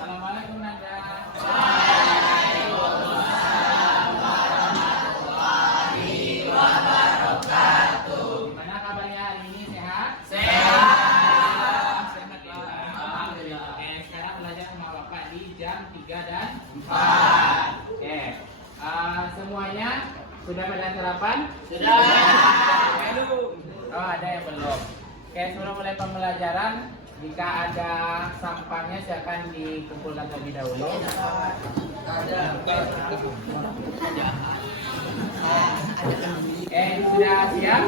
Assalamualaikum Nanda. Gimana kabarnya hari ini, sehat? Sehat. Sehat ya. Alhamdulillah. Oke, sekarang belajar sama Bapak di jam 3 dan 4. Oke. Semuanya sudah pada sarapan? Sudah. Oh, ada yang belum. Oke, sebelum mulai pembelajaran, jika ada sampahnya silakan dikumpulkan terlebih dahulu. Sudah siap?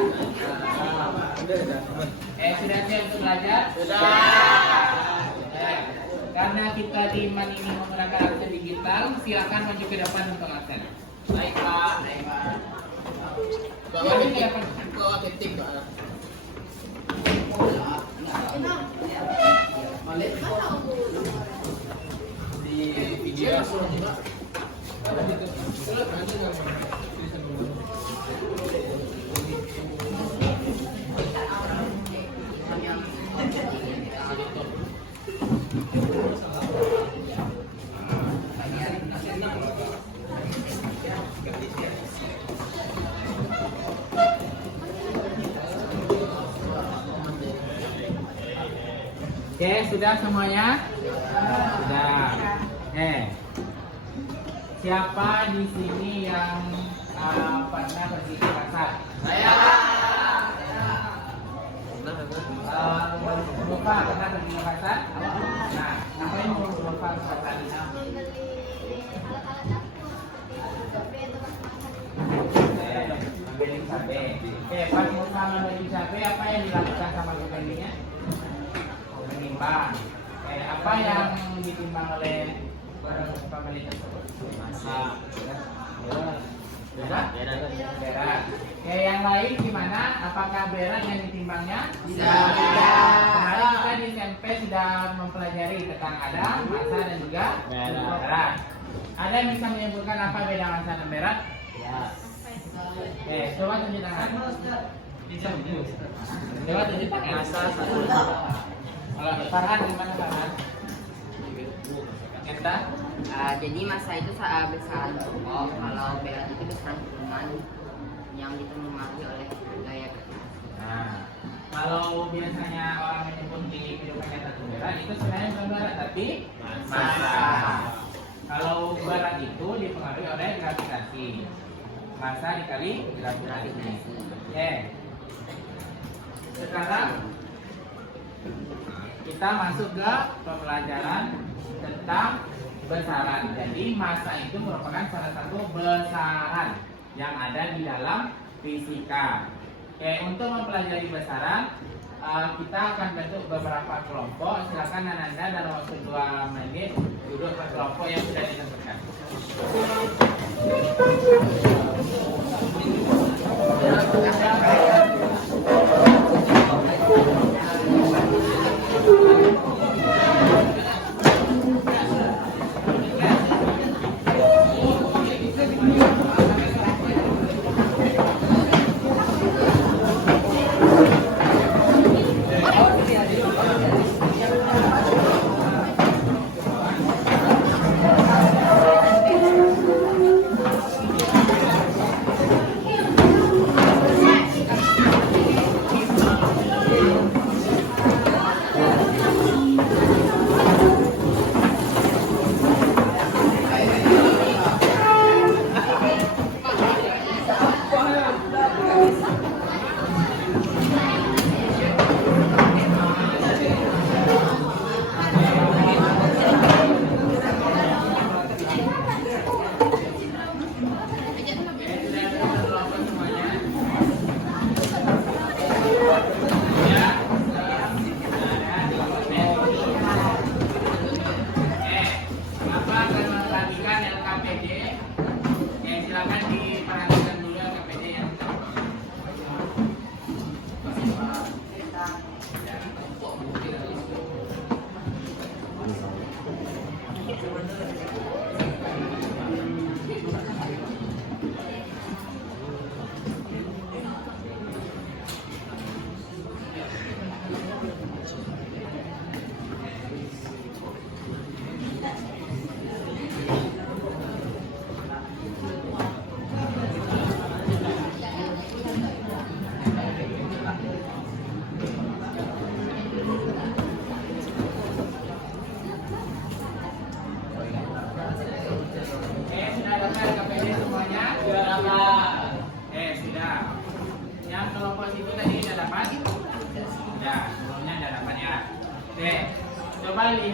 Sudah siap untuk belajar? Sudah. Karena kita di MAN ini menggunakan aksen digital, silakan maju ke depan untuk aksen. Baik Pak. Bawa ketik Pak. Di video Oke, sudah semuanya? Sudah. Siapa di sini yang pernah pergi ke pasar? Saya. Lupa pernah pergi ke pasar? Nah, ngapain mau lupa ke pasar? Membeli cabai. Pas mau membeli cabai, apa yang dilakukan sama pembelinya? Menimbang. Apa yang ditimbang oleh pembeli tersebut? Berat. Yang lain gimana? Apakah berat yang ditimbangnya? Tidak. Kemarin kita di SMP sudah mempelajari tentang ada massa dan juga berat. Ada yang bisa menyebutkan apa beda massa dan berat? Ya. Coba tunjuk tangan. Coba tunjuk tangan. Massa satu. Kalau Farhan gimana Farhan? Kita? Jadi massa itu besaran pokok, kalau berat itu besaran kurungan yang dipengaruhi oleh gaya kerja. Nah, kalau biasanya orang menyebut di kehidupan nyata itu berat, itu sebenarnya bukan berat tapi massa. Kalau berat itu dipengaruhi oleh gravitasi. Massa dikali gravitasi. Sekarang kita masuk ke pembelajaran tentang besaran. Jadi massa itu merupakan salah satu besaran yang ada di dalam fisika. Untuk mempelajari besaran, kita akan bentuk beberapa kelompok. Silakan Ananda dalam waktu 2 menit duduk ke kelompok yang sudah ditentukan.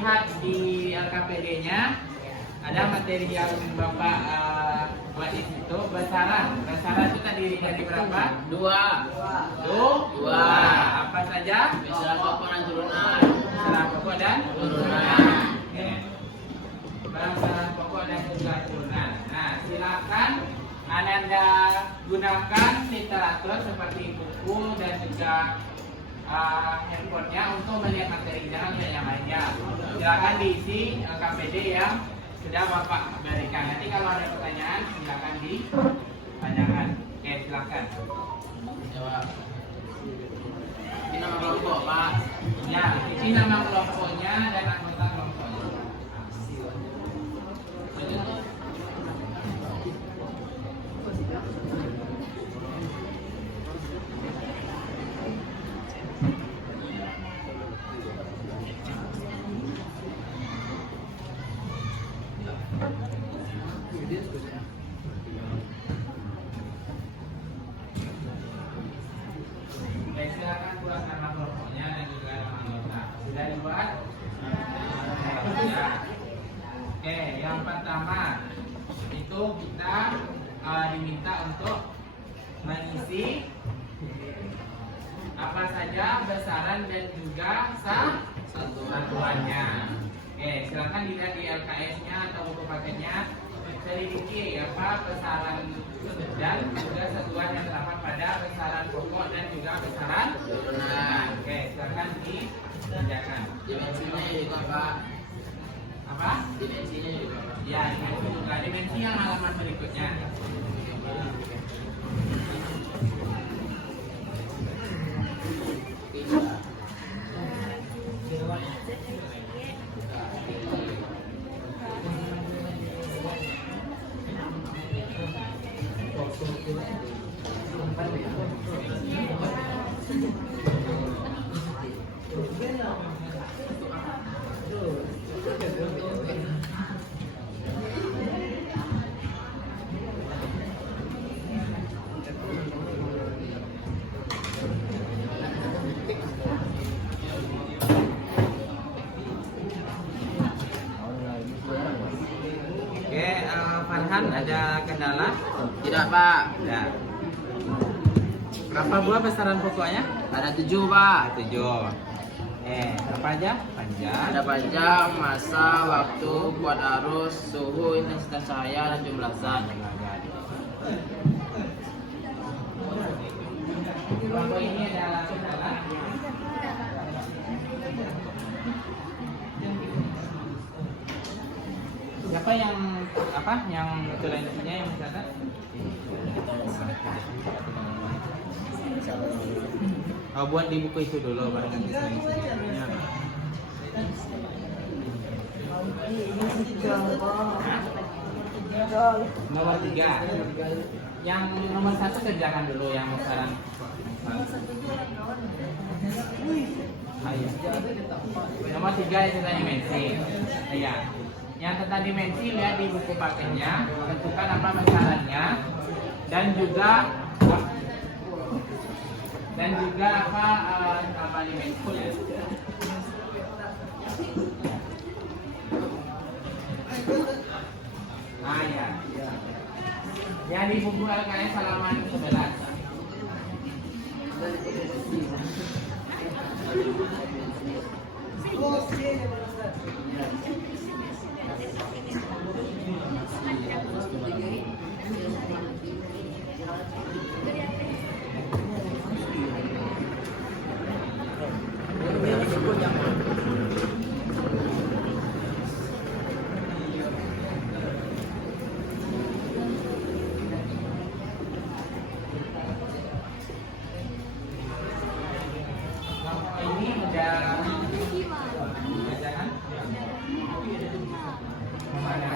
lihat di LKPD-nya ada materi yang Bapak buat di situ. Besaran itu terdiri dari berapa? Dua. Dua. Apa saja? Besaran pokok dan turunan. Besaran pokok dan turunan. Oke. Besaran pokok dan juga turunan. Nah, silakan Ananda gunakan literatur seperti buku dan juga handphonenya untuk melihat materi, jangan lihat yang lainnya. Silakan diisi KPD yang sudah Bapak berikan. Nanti kalau ada pertanyaan silakan ditanyakan. Oke, silakan. Jawab. Ini nama kelompok, Pak. Ya, isi nama kelompoknya dan anggota kelompoknya. Silakan buat nama kelompoknya dan juga nama anggota. Sudah dibuat? Ya. Oke, yang pertama itu kita diminta untuk mengisi apa saja besaran dan juga satuannya. Oke, silakan dilihat di LKS-nya atau buku paketnya. Selidiki apa besaran dan juga satuan yang terdapat pada besaran pokok dan juga besaran turunan. Oke, silakan dikerjakan. Dimensinya juga, Pak. Apa? Dimensinya juga, Pak. Ya, dimensi juga. Dimensi yang halaman berikutnya. Oke, Farhan ada kendala? Tidak, Pak. Ya. Berapa buah besaran pokoknya? Ada 7, Pak. 7. Apa aja? Panjang. Ada panjang, masa, waktu, kuat arus, suhu, intensitas cahaya, dan jumlah zat. Kelompok ini adalah siapa yang tulisannya yang mencatat? Oh, buat di buku itu dulu baru nanti saya isi. Nomor 3. Yang nomor 1 kerjakan dulu yang besaran. Nomor 3 itu tentang dimensi. Iya. Yang tentang dimensi lihat di buku paketnya, tentukan apa besarannya dan juga apa dimensinya. Ah ya. Yang di buku LKS halaman 11. Ini udah jangan kemana?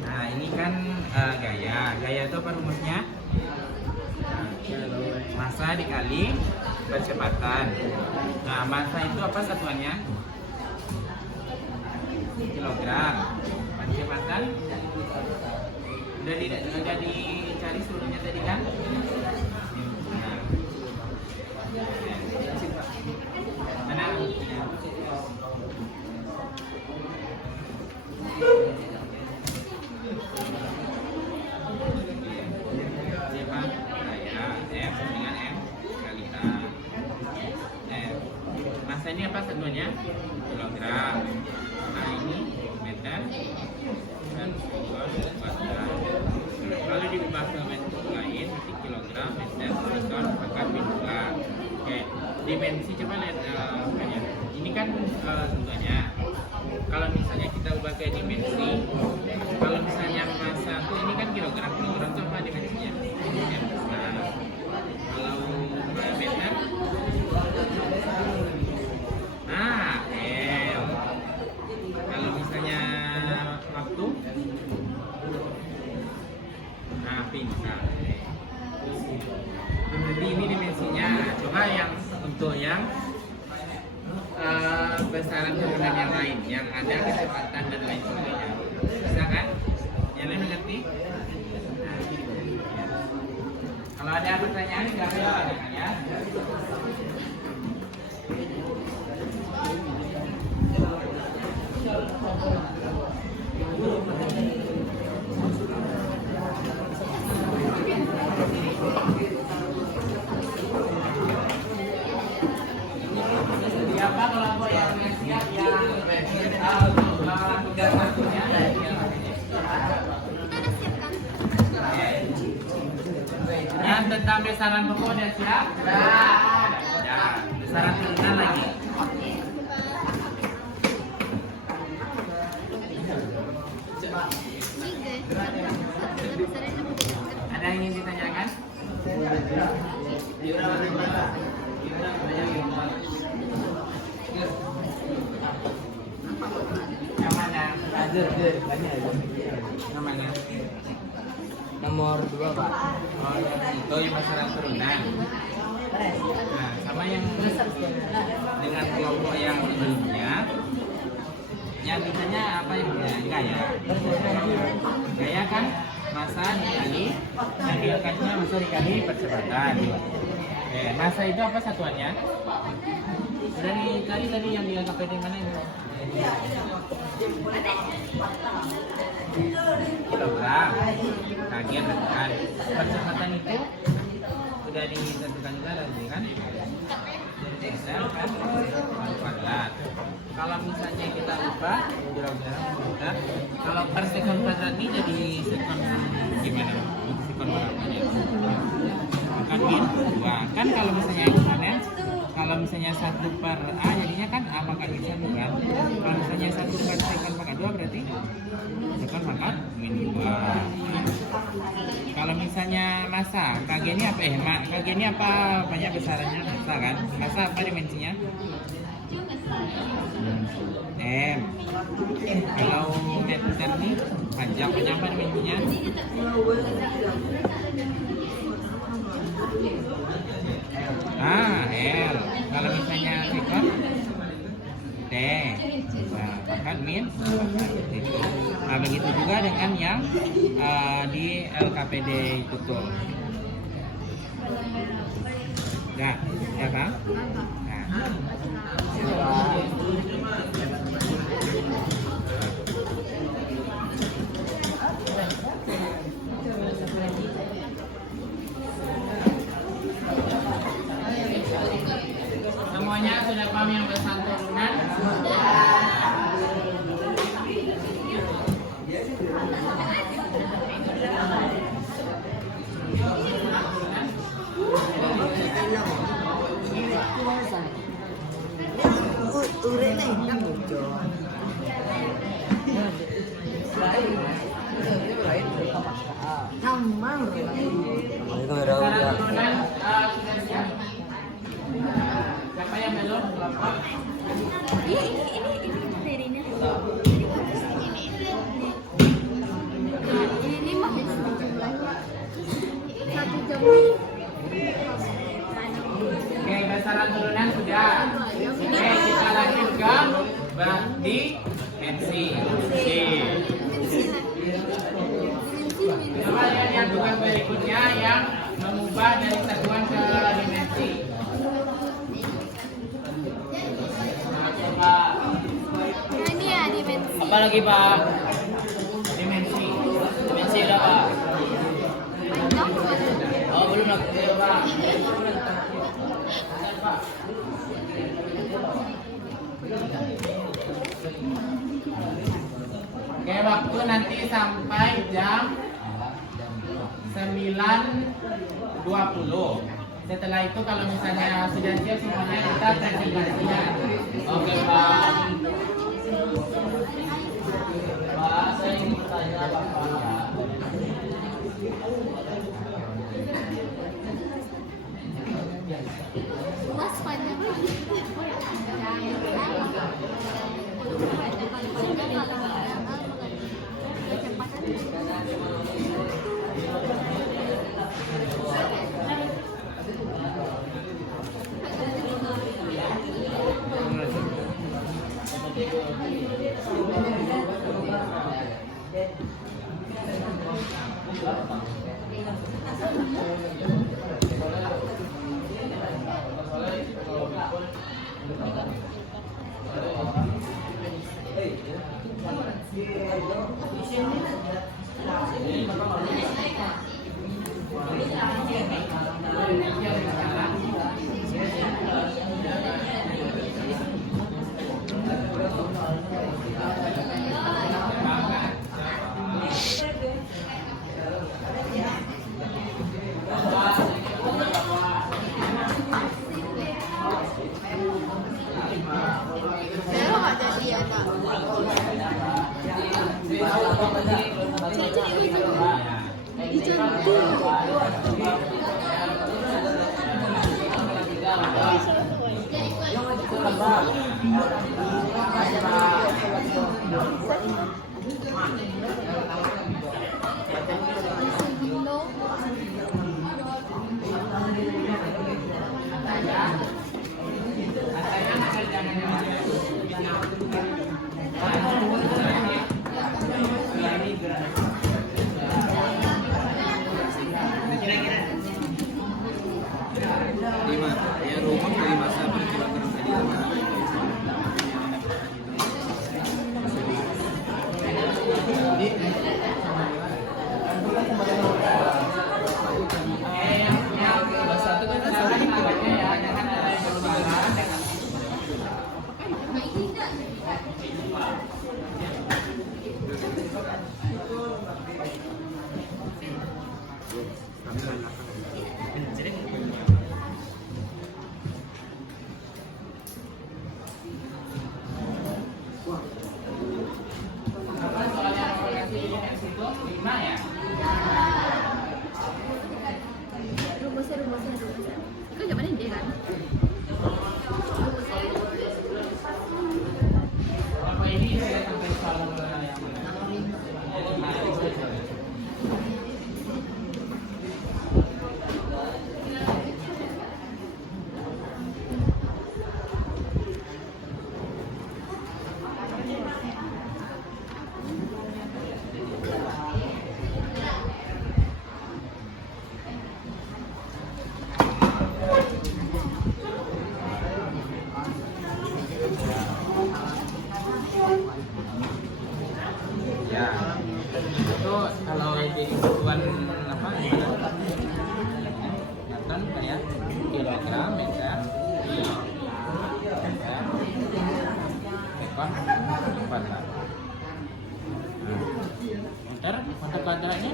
Nah, ini kan gaya itu apa rumusnya? Massa dikali kecepatan. Nah, massa itu apa satuannya? Kilogram. Kecepatan udah dicari seluruhnya tadi kan? Mana? Massa ini apa satuannya? Kilogram. Nah ini meter dan kalau diubah ke bentuk lain seperti kilogram, meter, sekon, maka bintang. Oke, dimensi coba lihat ini kan tentunya. Kalau misalnya kita ubah ke dimensi, kalau misalnya massa tuh ini kan kilogram itu apa dimensinya? Nah, kalau meter, kalau misalnya waktu, pingsan. Jadi ini dimensinya. Coba yang untuk yang besaran komponen yang lain, yang ada kecepatan dan lain sebagainya. Bisa kan? Yang lain mengerti? Kalau ada pertanyaan, silahkan tanyakan ya. Siapa kelompok yang siap yang tugas satunya? Yang tentang besaran pokok udah siap? Ya, besaran turunan lagi. Ada yang ingin ditanyakan? Yang mana? Namanya? Nomor 2 Pak. Oh yang besaran turunan. Nah, sama yang dengan kelompok yang sebelumnya. Yang biasanya apa yang gaya? Gaya kan massa dikali, yang diangkatnya massa dikali percepatan. Massa itu apa satuannya? Sudah dicari tadi yang di KPD mana ini? Kilogram. Kaget kan? Percepatan itu sudah ditentukan juga tadi kan? Kan? Kuadrat. Kalau misalnya kita ubah kilogram meter, kalau per sekon kuadrat ini jadi sekon gimana? Sekon berapa ya? Kan min 2. Kan kalau misalnya eksponen, kalau misalnya 1/A jadinya kan A pangkat min 1 kan? Kalau misalnya 1/sekon pangkat 2 berarti sekon pangkat min 2. Kalau misalnya massa, KG ini apa? KG ini apa banyak besarannya? Massa kan? Massa apa dimensinya? M. Kalau meter nih panjang apa dimensinya? L. Kalau misalnya sekon T. Nah, pangkat min. Nah, begitu juga dengan yang di LKPD itu tuh. Nah, ya Bang? Nah. Semuanya sudah paham yang besaran turunan? dimensi. Kemudian yang tugas berikutnya yang mengubah dari satuan ke dimensi. Ini ya dimensi. Apa lagi Pak? Dimensi. Dimensi udah Pak. Panjang bukan? Oh belum lagi Pak. Oke, waktu nanti sampai jam 9.20. Setelah itu kalau misalnya sudah siap semuanya kita presentasinya. Oke Pak. Pak, saya ingin bertanya Bapak. Luas panjang. Saya nggak jadi ya Pak. Rumusnya. Itu jawabannya D kan? Apa ini saya sampai soal yang ya itu kalau di hitungan apa Newton kayak kilogram meter ekor kuadrat. Meter kuadratnya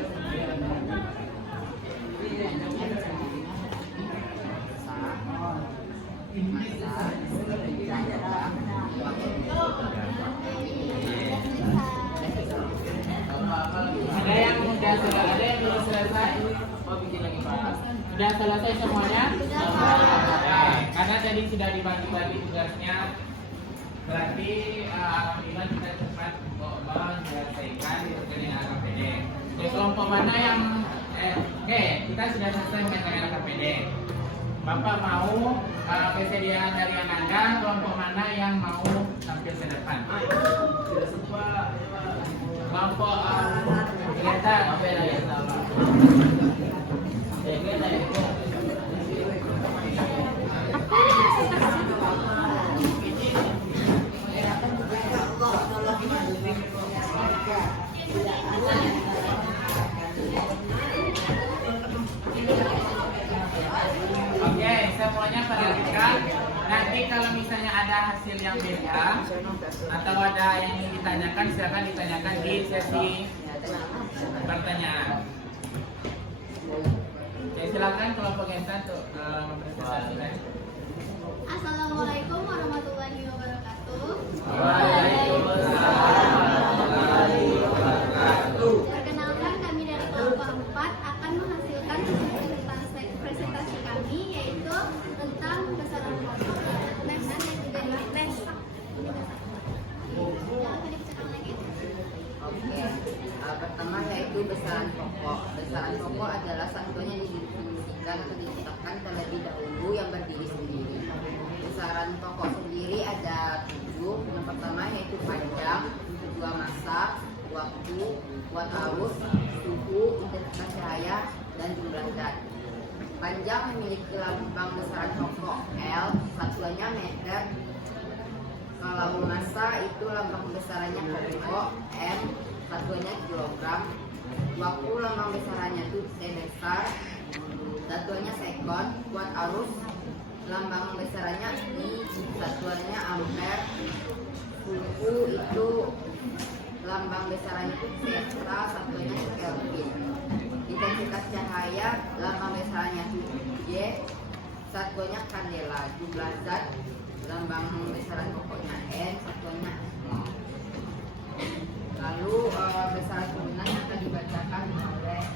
ada yang sudah selesai, ada yang belum selesai. Oh, bikin lagi Pak. Sudah selesai semuanya? Oke, karena tadi sudah dibagi-bagi tugasnya, berarti alhamdulillah kita cepat menyelesaikan dengan LKPD. Di kelompok mana yang oke, kita sudah selesai dengan LKPD. Bapak mau kesediaan dari Anda, kelompok mana yang mau tampil ke depan? Atau ada yang ingin ditanyakan, silakan ditanyakan di sesi pertanyaan. Oke, silakan kelompok Intan untuk mempresentasikan. Assalamualaikum warahmatullahi wabarakatuh. Waalaikumsalam warahmatullahi wabarakatuh. Perkenalkan, kami dari kelompok 4 akan menghasilkan presentasi kami, yaitu tentang besaran pokok, dan juga les. Oke, pertama yaitu besaran pokok. Besaran pokok adalah satuan yang didefinisikan atau ditetapkan terlebih dahulu yang berdiri sendiri. Besaran pokok sendiri ada 7. Yang pertama yaitu panjang, kedua massa, waktu, kuat arus, suhu, intensitas cahaya, dan jumlah zat. Panjang memiliki lambang besaran pokok L, satuannya meter. Kalau massa itu lambang besarannya pokok M, satuannya kilogram. Waktu lambang besarannya itu T besar, satuannya sekon. Kuat arus lambang besarannya I, satuannya ampere. Suhu itu lambang besarannya itu Celsius, satuannya Kelvin. Intensitas cahaya lambang besarannya itu J, satuannya kandela. Jumlah zat lambang besaran pokoknya N, satuannya mol. Lalu besaran turunan yang akan dibacakan oleh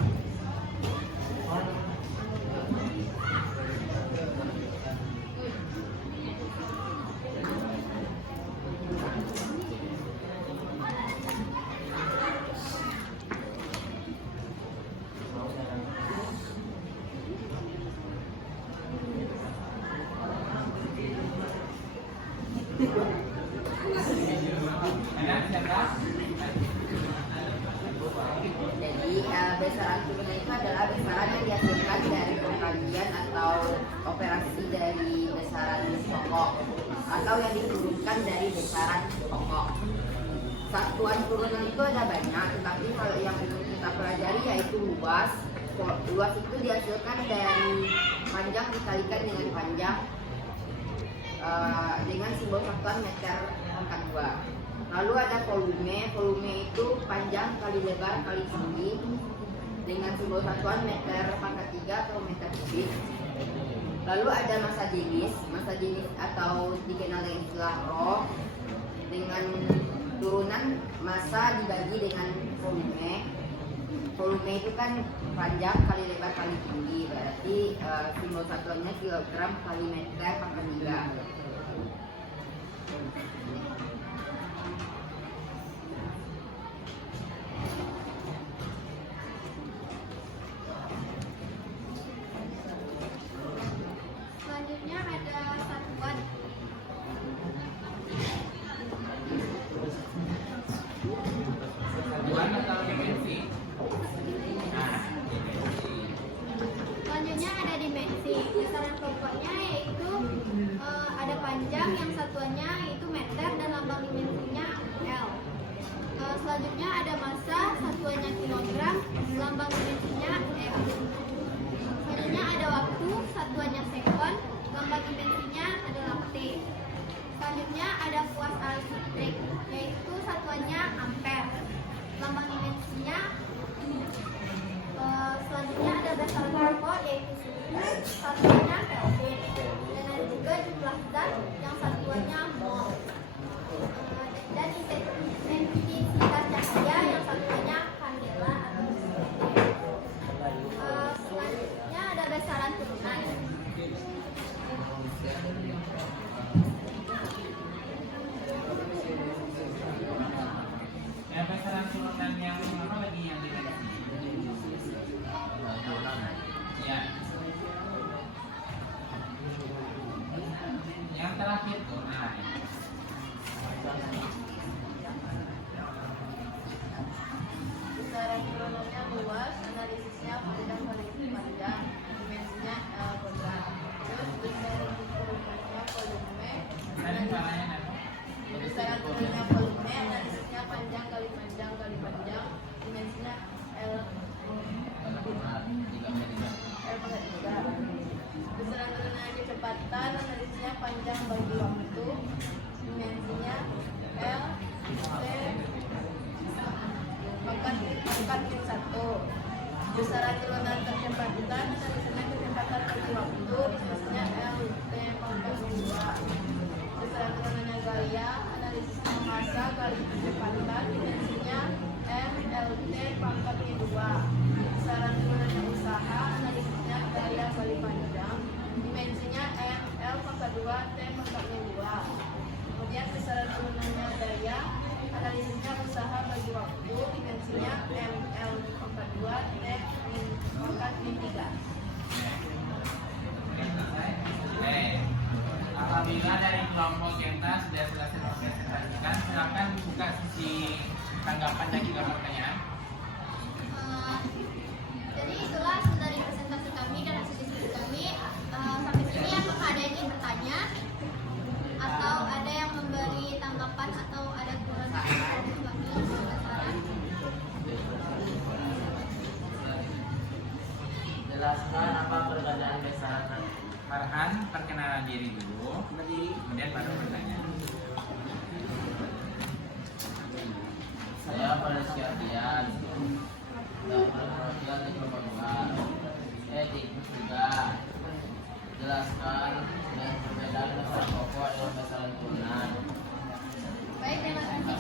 besaran turunan itu adalah besaran yang dihasilkan dari pembagian atau operasi dari besaran pokok atau yang diturunkan dari besaran pokok. Satuan turunan itu ada banyak, tetapi kalau yang kita pelajari yaitu luas. Luas itu dihasilkan dari panjang dikalikan dengan panjang dengan simbol satuan meter pangkat 2. Lalu ada volume. Volume itu panjang kali lebar kali tinggi dengan simbol satuan meter pangkat 3 atau meter kubik. Lalu ada massa jenis. Massa jenis atau dikenal dengan istilah rho dengan turunan massa dibagi dengan volume. Volume itu kan panjang kali lebar kali tinggi, berarti simbol satuannya kilogram kali meter pangkat 3. Selanjutnya ada satuan. Satuan atau dimensi? Nah, dimensi. Selanjutnya ada dimensi. Besaran pokoknya yaitu ada panjang yang satuannya itu meter dan lambang dimensinya L. Selanjutnya ada massa, satuannya kilogram, lambang dimensinya M. Selanjutnya ada waktu, satuannya sekon, lambang dimensinya adalah T. Selanjutnya ada kuas listrik, yaitu satuannya ampere, lambang dimensinya. Selanjutnya ada besaran pokok yaitu suhu, satuannya Kelvin, dan ada juga jumlah zat yang satuannya mol, dan intensitas cahaya yang satuannya kandela atau selanjutnya ada besaran turunan. Yang besaran turunan yang apa lagi yang dimensi? Ya. Yang terakhir tuh, nah. Besaran turunannya luas, analisisnya panjang kali panjang, dimensinya L kuadrat. Terus besaran turunannya volume, Tadi caranya nanti. besaran turunannya volume, analisisnya panjang kali panjang kali panjang, dimensinya L kuadrat 3. Besaran turunannya kecepatan, analisisnya panjang bagi waktu, dimensinya waktu. Besaran turunan kecepatan analisisnya kecepatan bagi waktu, dimensinya L T pangkat 2. Besaran turunannya gaya analisisnya massa kali kecepatan, dimensinya M L T pangkat 2. Besaran turunannya usaha analisisnya gaya kali panjang, dimensinya M L pangkat 2 T pangkat 2. Kemudian besaran turunannya daya analisisnya usaha bagi waktu, dimensinya M L pangkat 2 T pangkat 3. Apabila dari kelompok kita sudah selesai mempresentasikan, silakan buka sisi tanggapan dan juga pertanyaan. Jadi itulah hasil dari presentasi kami dan hasil diskusi kami. Sampai sini apakah ada yang ingin bertanya atau ada yang memberi tanggapan atau ada kurang saran? Jelaskan apa perbedaan besaran. Farhan, perkenalan diri dulu, kemudian baru bertanya. Saya pada sekalian dan perwakilan di kelompok 2. Tiga. Jelaskan dan perbedaan besaran pokok dan besaran turunan. Baik, terima kasih.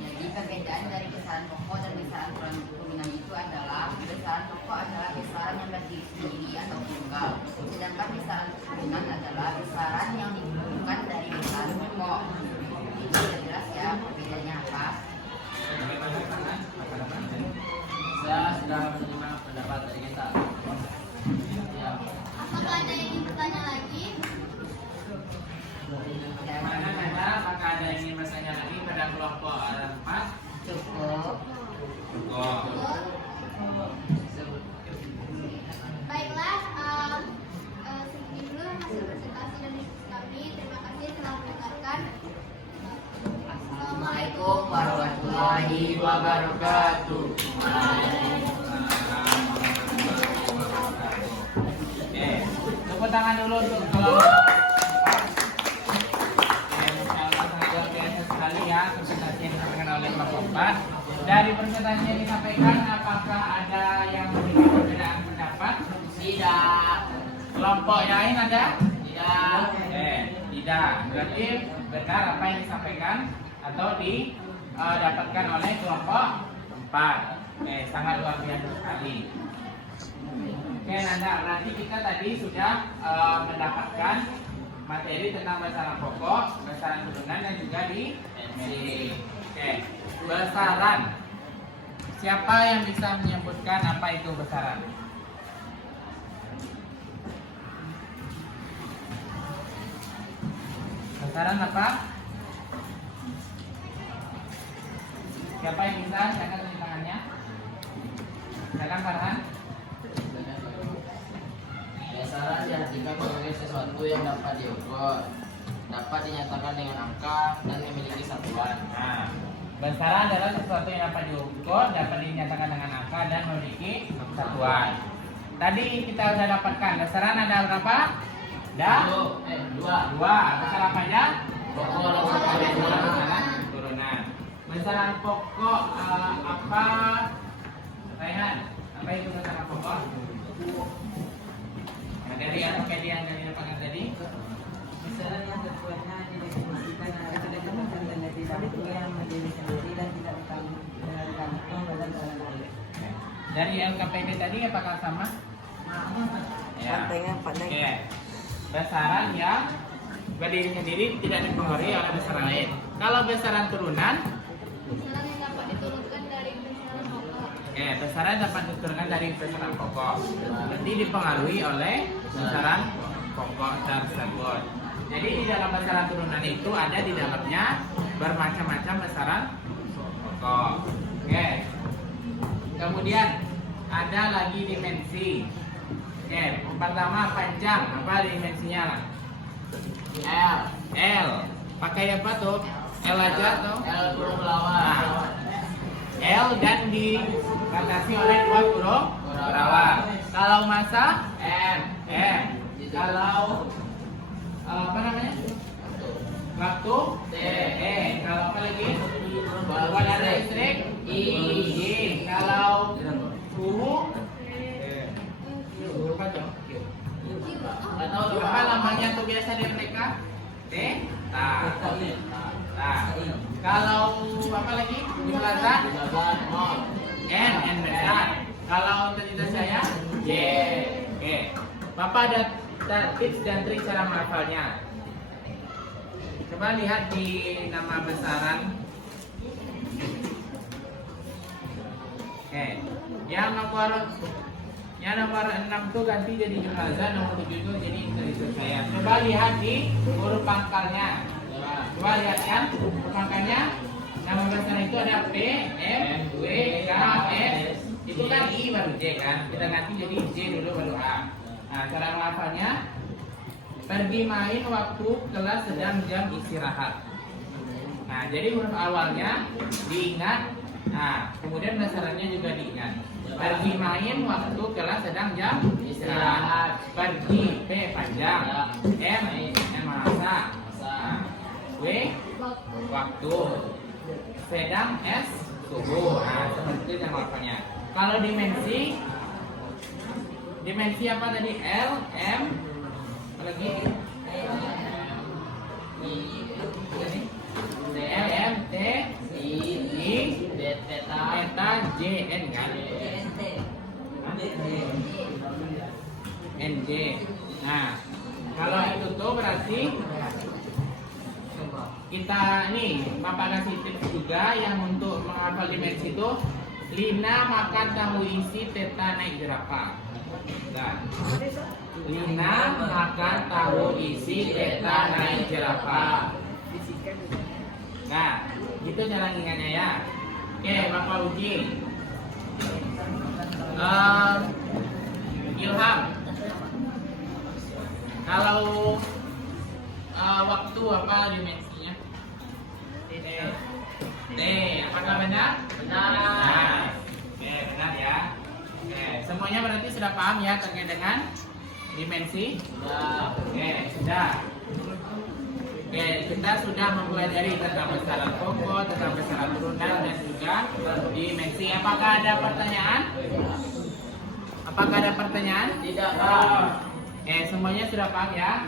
Jadi perbedaan dari besaran pokok dan besaran turunan itu adalah besaran pokok adalah besaran yang berdiri sendiri atau tunggal, sedangkan besaran turunan adalah besaran yang digabungkan dari besaran pokok. Ini sudah jelas ya perbedaannya apa. Saya sudah menerima pendapat dari kita. Ya. Apakah ada yang ingin bertanya lagi? Mana apakah ada yang ingin bertanya lagi pada kelompok 4? Cukup. Cukup. Baiklah, segini dulu hasil presentasi dan diskusi kami. Terima kasih telah mendengarkan. Assalamualaikum warahmatullahi wabarakatuh. Oke, tepuk tangan dulu untuk kelompok 4. Luar biasa sekali ya presentasi yang disampaikan oleh kelompok 4. Dari presentasi yang disampaikan, apakah ada yang memiliki perbedaan pendapat? Tidak. Kelompok yang lain ada? Tidak. Tidak. Berarti benar apa yang disampaikan atau didapatkan oleh kelompok 4. Sangat luar biasa sekali. Oke, Nanda, berarti kita tadi sudah mendapatkan materi tentang besaran pokok, besaran turunan dan juga dimensi. Oke, besaran. Siapa yang bisa menyebutkan apa itu besaran? Besaran apa? Siapa yang bisa? Silakan tunjuk tangannya. Silakan Farhan. Besaran diartikan sebagai sesuatu yang dapat diukur, dapat dinyatakan dengan angka dan memiliki satuan. Nah, besaran adalah sesuatu yang dapat diukur, dapat dinyatakan dengan angka dan memiliki satuan. Tadi kita sudah dapatkan besaran ada berapa? Dua. Besaran apanya? Pokok Turunan. Besaran pokok apa? Raihan, apa itu besaran pokok? Dari apa yang dari dapatkan tadi? Besaran yang satuannya didefinisikan sudah ditemukan dan tidak yang berdiri sendiri dan tidak bergantung pada jalan lain. Dari LKPD tadi apakah sama? Ya. Oke. Besaran yang berdiri sendiri tidak dipengaruhi oleh besaran lain. Kalau besaran turunan, Besaran yang dapat diturunkan dari besaran pokok. besaran dapat diturunkan dari besaran pokok. Berarti dipengaruhi oleh besaran pokok tersebut. Jadi di dalam besaran turunan itu ada di dalamnya bermacam-macam besaran pokok. Oke. Kemudian ada lagi dimensi. Pertama panjang, apa dimensinya lah? L. Pakai apa tuh? L aja tuh. L kurung lawan. L dan dibatasi oleh dua kurung lawan. Kalau massa M. Kalau apa namanya? Waktu T. Kalau apa lagi? Wadah listrik I. Kalau suhu apa lambangnya tuh biasa dari mereka? Theta. Kalau apa lagi? Jumlah zat? N besar. Kalau intensitas cahaya? J. Oke. Bapak ada tips dan trik cara menghafalnya. Coba lihat di nama besaran. Oke. Yang nomor 6 tuh ganti jadi jumlah zat, nomor 7 itu jadi intensitas cahaya. Coba lihat di huruf pangkalnya. Coba lihat kan huruf pangkalnya. Nama besaran itu ada P, M, W, K, S. Itu kan I baru J kan. Kita ganti jadi J dulu baru A. Nah, cara menghafalnya, pergi main waktu kelas sedang jam istirahat. Nah, jadi huruf awalnya diingat. Nah, kemudian besarannya juga diingat. Pergi main waktu kelas sedang jam istirahat. Pergi P panjang, M masa, W waktu, sedang S suhu. Nah, seperti itu yang makanya. Kalau dimensi apa tadi? L, M, apa lagi? L, M, T, I, theta, J, N kan? N, J. Nah, kalau itu tuh berarti kita nih Bapak kasih tips juga yang untuk menghafal dimensi itu. Lina makan tahu isi, theta naik berapa? Nah, Lina makan tahu isi, theta naik berapa? Nah, gitu cara ingatnya ya. Oke, Bapak uji. Ilham, kalau waktu apa dimensinya? T, apakah benar? Benar. Oke, benar ya. Oke, semuanya berarti sudah paham ya terkait dengan dimensi? Oke, sudah. Oke, kita sudah mempelajari tentang besaran pokok, tentang besaran turunan, dan juga dimensi. Apakah ada pertanyaan? Tidak. Oke, semuanya sudah paham ya?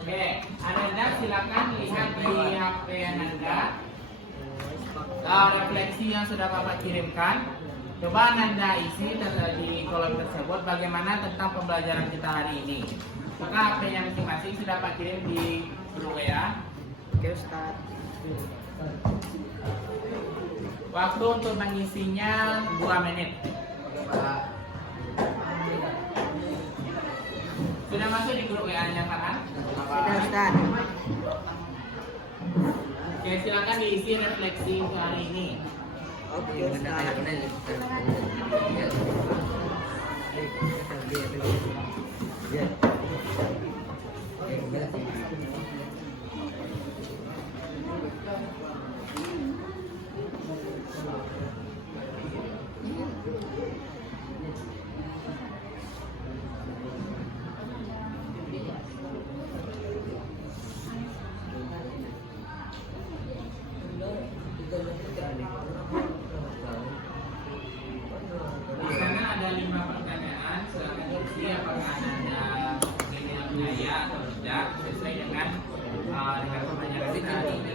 Oke, Ananda silakan lihat di HP Ananda. Refleksi yang sudah Bapak kirimkan. Coba Ananda isi di kolom tersebut bagaimana tentang pembelajaran kita hari ini. Maka HP-nya masing-masing sudah Pak kirim di grup WA. Oke, Ustaz. Waktu untuk mengisinya 2 menit. Sudah masuk di grup WA-nya Farhan? Sudah, Ustaz. Oke, silakan diisi refleksi untuk hari ini. Oke, Ustaz. Di sana ada 5 pertanyaan. Silakan isi apakah Anda ingin ya atau tidak sesuai dengan pembelajaran kita hari ini.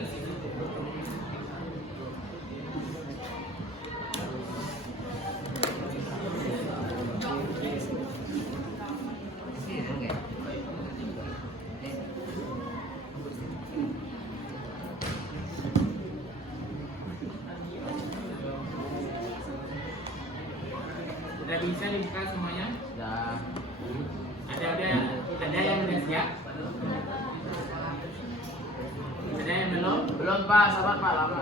Sudah bisa dibuka semuanya? Sudah. Ada yang sudah siap? Ada yang belum? Belum Pak, sabar Pak, lama.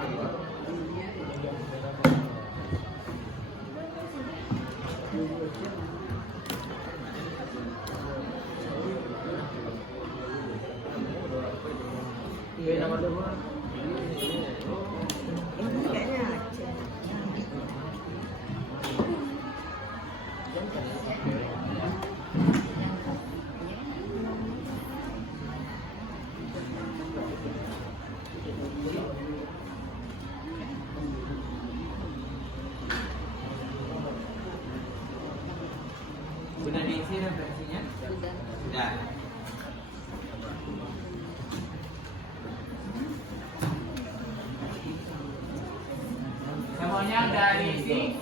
Iya, nomor 2. Ini kayaknya semuanya udah diisi?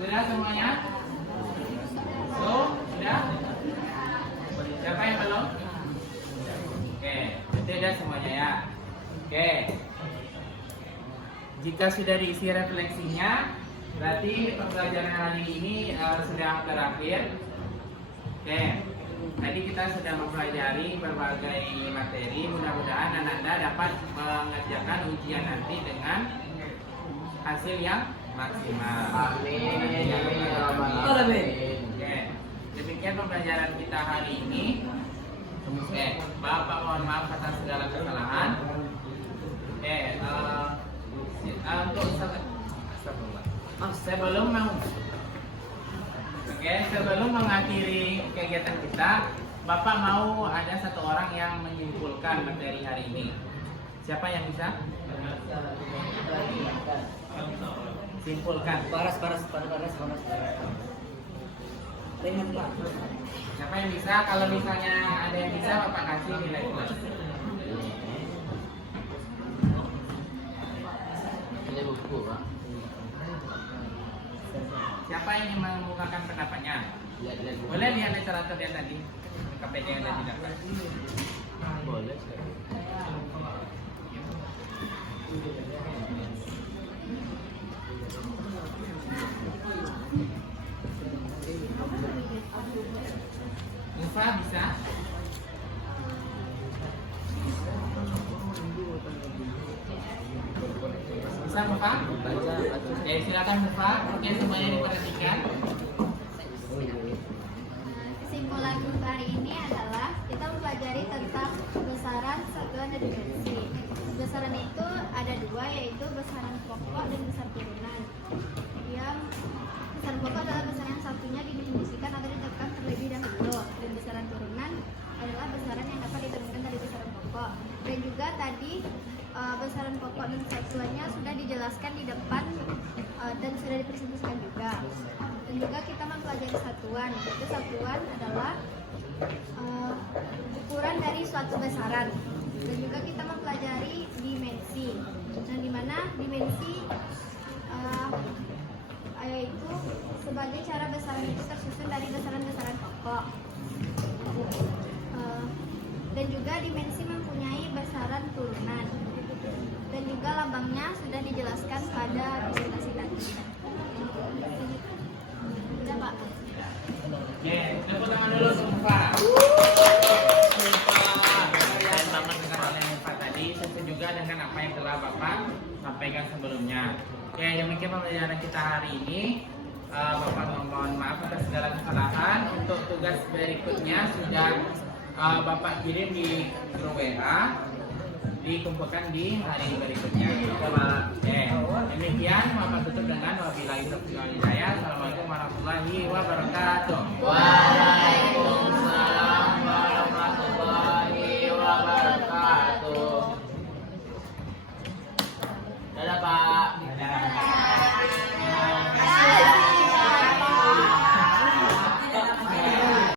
Sudah semuanya? Sudah? Siapa yang belum? Oke, itu udah semuanya ya. Oke. Jika sudah diisi refleksinya, berarti pembelajaran hari ini sudah berakhir. Oke. Tadi kita sudah mempelajari berbagai materi. Mudah-mudahan anak-anak dapat mengerjakan ujian nanti dengan hasil yang maksimal. Amin. Oke. Demikian pembelajaran kita hari ini. Oke, Bapak mohon maaf atas segala kesalahan. Oke, untuk sebelum sebelum mengakhiri kegiatan kita, Bapak mau ada satu orang yang menyimpulkan materi hari ini. Siapa yang bisa? Simpulkan. Paras. Siapa yang bisa? Kalau misalnya ada yang bisa, Bapak kasih nilai plus. Ini buku, Pak. Siapa yang ingin mengungkapkan pendapatnya? Lihat buku. Boleh lihat literatur yang tadi, KPJ yang tadi dapat. Boleh. Mufa bisa? Bisa Mufa? Silakan Mufa. Oke, semuanya diperhatikan. Kesimpulan untuk hari ini adalah kita mempelajari tentang besaran, satuan, dan dimensi. Besaran itu ada dua, yaitu besaran pokok dan besar turunan. Yang besaran pokok adalah besaran yang satunya didefinisikan atau ditetapkan terlebih dahulu, dan besaran turunan adalah besaran yang dapat diturunkan dari besaran pokok. Dan juga tadi besaran pokok dan satuannya sudah dijelaskan di depan dan sudah dipresentasikan juga. Dan juga kita mempelajari satuan, yaitu satuan adalah ukuran dari suatu besaran. Dan juga kita mempelajari dimensi, dan dimana dimensi yaitu sebagai cara besaran itu tersusun dari besaran-besaran pokok. Dan juga dimensi mempunyai besaran turunan. Dan juga lambangnya sudah dijelaskan pada presentasi tadi. Sudah Pak. Oke, tepuk tangan dulu untuk Mufa. Kalian banget dengan hal yang Mufa tadi, sesuai juga dengan apa yang telah Bapak sampaikan sebelumnya. Oke, demikian pembelajaran kita hari ini. Bapak mohon maaf atas segala kesalahan. Untuk tugas berikutnya sudah Bapak kirim di grup WA, dikumpulkan di hari berikutnya. Oke, demikian Bapak tutup dengan wabillahi taufiq wal hidayah. Assalamualaikum warahmatullahi wabarakatuh. Waalaikumsalam.